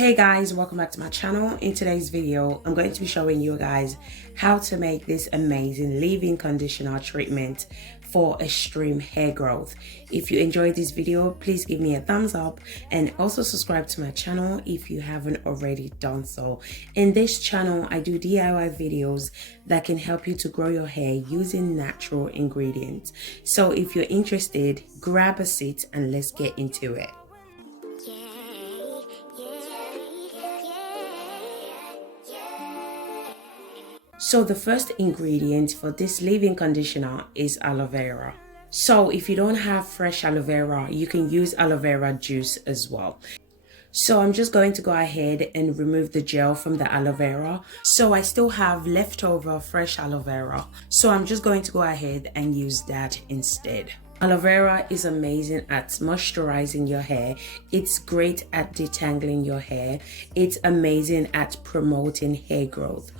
Hey guys, welcome back to my channel. In today's video, I'm going to be showing you guys how to make this amazing leave-in conditioner treatment for extreme hair growth. If you enjoyed this video, please give me a thumbs up and also subscribe to my channel if you haven't already done so. In this channel, I do DIY videos that can help you to grow your hair using natural ingredients. So if you're interested, grab a seat and let's get into it. So the first ingredient for this leave-in conditioner is aloe vera. So if you don't have fresh aloe vera, you can use aloe vera juice as well. So I'm just going to go ahead and remove the gel from the aloe vera. So I still have leftover fresh aloe vera. So I'm just going to go ahead and use that instead. Aloe vera is amazing at moisturizing your hair. It's great at detangling your hair. It's amazing at promoting hair growth.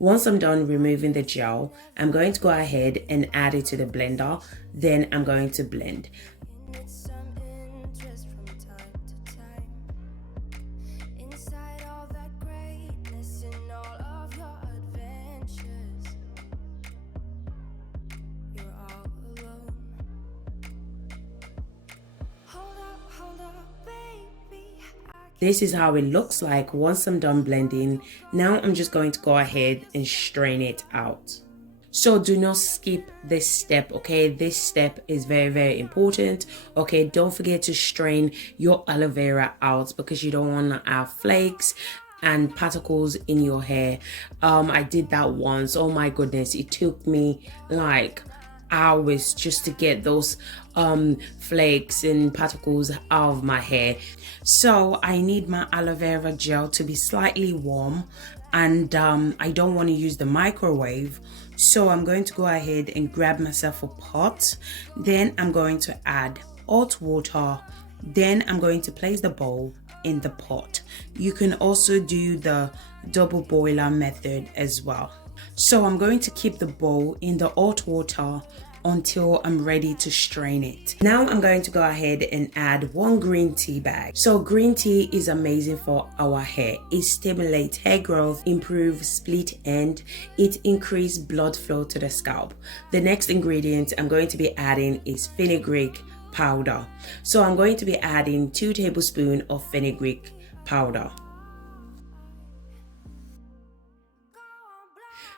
Once I'm done removing the gel, I'm going to go ahead and add it to the blender. Then I'm going to blend. This is how it looks like once I'm done blending. Now I'm just going to go ahead and strain it out. So do not skip this step, okay? This step is very important, okay? Don't forget to strain your aloe vera out because you don't want to have flakes and particles in your hair. I did that once. Oh my goodness, it took me like hours just to get those flakes and particles out of my hair. So I need my aloe vera gel to be slightly warm, and I don't want to use the microwave, so I'm going to go ahead and grab myself a pot. Then I'm going to add hot water. Then I'm going to place the bowl in the pot. You can also do the double boiler method as well. So I'm going to keep the bowl in the hot water until I'm ready to strain it. Now I'm going to go ahead and add 1 green tea bag. So green tea is amazing for our hair. It stimulates hair growth, improves split end, it increases blood flow to the scalp. The next ingredient I'm going to be adding is fenugreek powder. So I'm going to be adding 2 tablespoons of fenugreek powder.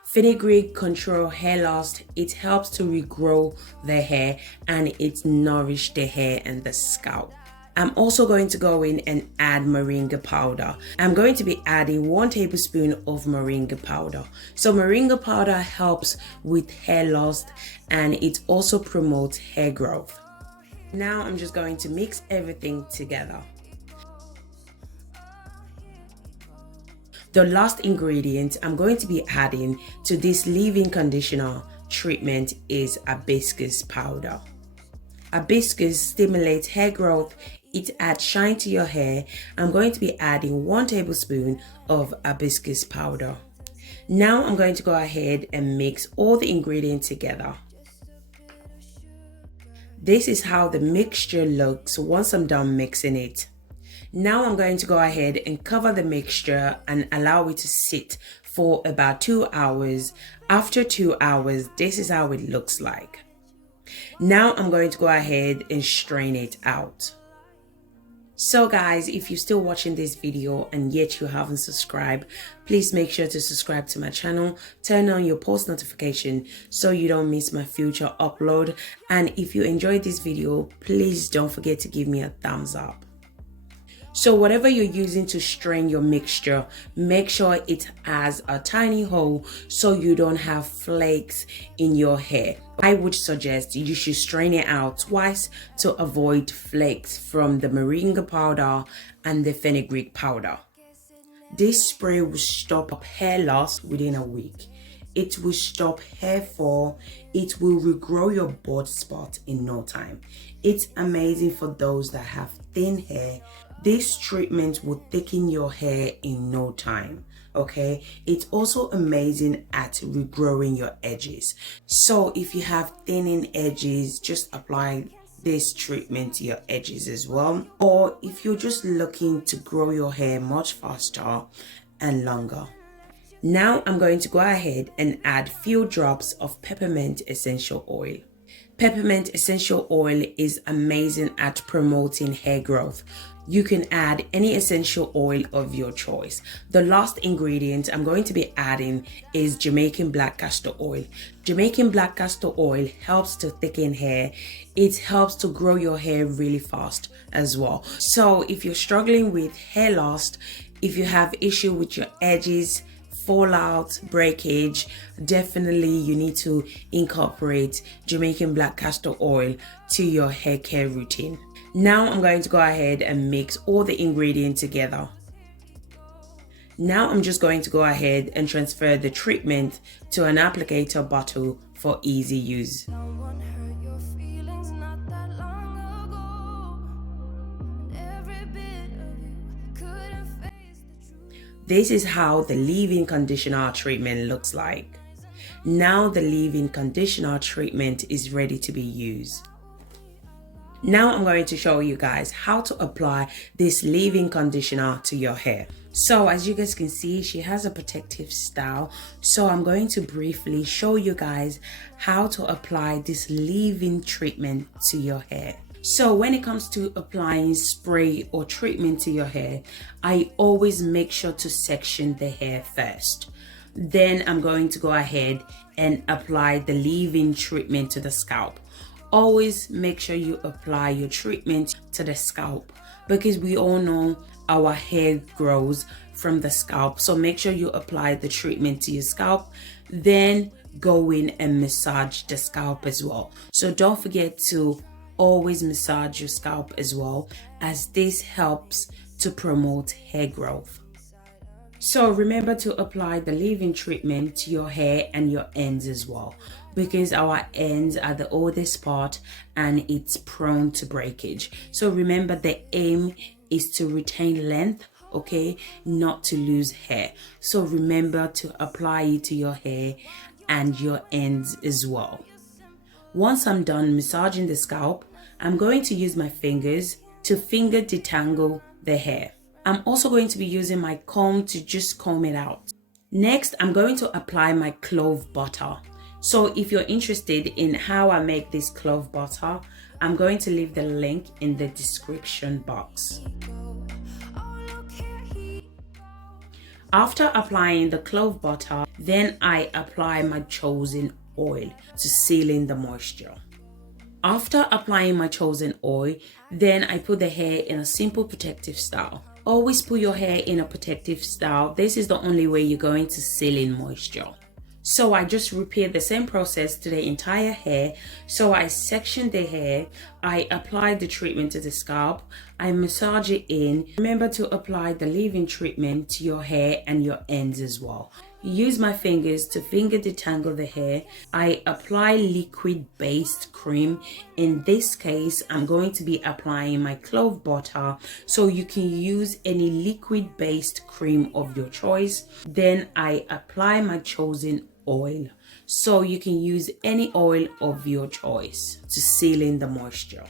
Fenugreek control hair loss. It helps to regrow the hair and it nourishes the hair and the scalp. I'm also going to go in and add moringa powder. I'm going to be adding 1 tablespoon of moringa powder. So moringa powder helps with hair loss and it also promotes hair growth. Now I'm just going to mix everything together. The last ingredient I'm going to be adding to this leave-in conditioner treatment is hibiscus powder. Hibiscus stimulates hair growth. It adds shine to your hair. I'm going to be adding 1 tablespoon of hibiscus powder. Now I'm going to go ahead and mix all the ingredients together. This is how the mixture looks once I'm done mixing it. Now I'm going to go ahead and cover the mixture and allow it to sit for about 2 hours. After 2 hours, this is how it looks like. Now I'm going to go ahead and strain it out. So guys, if you're still watching this video and yet you haven't subscribed, please make sure to subscribe to my channel, turn on your post notification so you don't miss my future upload. And if you enjoyed this video, please don't forget to give me a thumbs up. So whatever you're using to strain your mixture, make sure it has a tiny hole so you don't have flakes in your hair. I would suggest you should strain it out twice to avoid flakes from the moringa powder and the fenugreek powder. This spray will stop hair loss within a week. It will stop hair fall. It will regrow your bald spot in no time. It's amazing for those that have thin hair. This treatment will thicken your hair in no time. Okay, it's also amazing at regrowing your edges. So if you have thinning edges, just apply this treatment to your edges as well, or if you're just looking to grow your hair much faster and longer. Now I'm going to go ahead and add few drops of peppermint essential oil. Peppermint essential oil is amazing at promoting hair growth. You can add any essential oil of your choice. The last ingredient I'm going to be adding is Jamaican black castor oil. Jamaican black castor oil helps to thicken hair. It helps to grow your hair really fast as well. So if you're struggling with hair loss, if you have issue with your edges, fallout, breakage, definitely you need to incorporate Jamaican black castor oil to your hair care routine. Now I'm going to go ahead and mix all the ingredients together. Now I'm just going to go ahead and transfer the treatment to an applicator bottle for easy use. This is how the leave-in conditioner treatment looks like. Now the leave-in conditioner treatment is ready to be used. Now I'm going to show you guys how to apply this leave-in conditioner to your hair. So as you guys can see, she has a protective style. So I'm going to briefly show you guys how to apply this leave-in treatment to your hair. So when it comes to applying spray or treatment to your hair, I always make sure to section the hair first. Then I'm going to go ahead and apply the leave-in treatment to the scalp. Always make sure you apply your treatment to the scalp, because we all know our hair grows from the scalp. So make sure you apply the treatment to your scalp, then go in and massage the scalp as well. So don't forget to always massage your scalp as well, as this helps to promote hair growth. So remember to apply the leave-in treatment to your hair and your ends as well, because our ends are the oldest part and it's prone to breakage. So remember, the aim is to retain length, okay, not to lose hair. So remember to apply it to your hair and your ends as well. Once I'm done massaging the scalp, I'm going to use my fingers to finger detangle the hair. I'm also going to be using my comb to just comb it out. Next, I'm going to apply my clove butter. So if you're interested in how I make this clove butter, I'm going to leave the link in the description box. After applying the clove butter, then I apply my chosen oil to seal in the moisture. After applying my chosen oil, then I put the hair in a simple protective style. Always put your hair in a protective style. This is the only way you're going to seal in moisture. So I just repeat the same process to the entire hair. So I section the hair, I apply the treatment to the scalp, I massage it in. Remember to apply the leave-in treatment to your hair and your ends as well. Use my fingers to finger detangle the hair. I apply liquid-based cream. In this case, I'm going to be applying my clove butter, so you can use any liquid-based cream of your choice. Then I apply my chosen oil, so you can use any oil of your choice to seal in the moisture.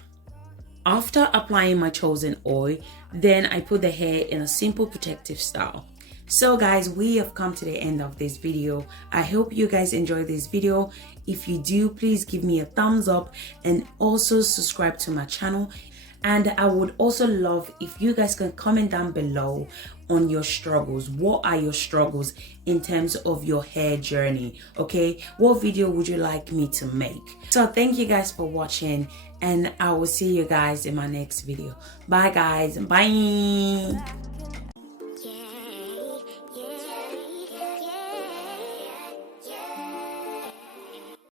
After applying my chosen oil, then I put the hair in a simple protective style. So guys, we have come to the end of this video. I hope you guys enjoyed this video. If you do, please give me a thumbs up and also subscribe to my channel. And I would also love if you guys can comment down below on your struggles. What are your struggles in terms of your hair journey? Okay, what video would you like me to make? So thank you guys for watching, and I will see you guys in my next video. Bye guys. Bye.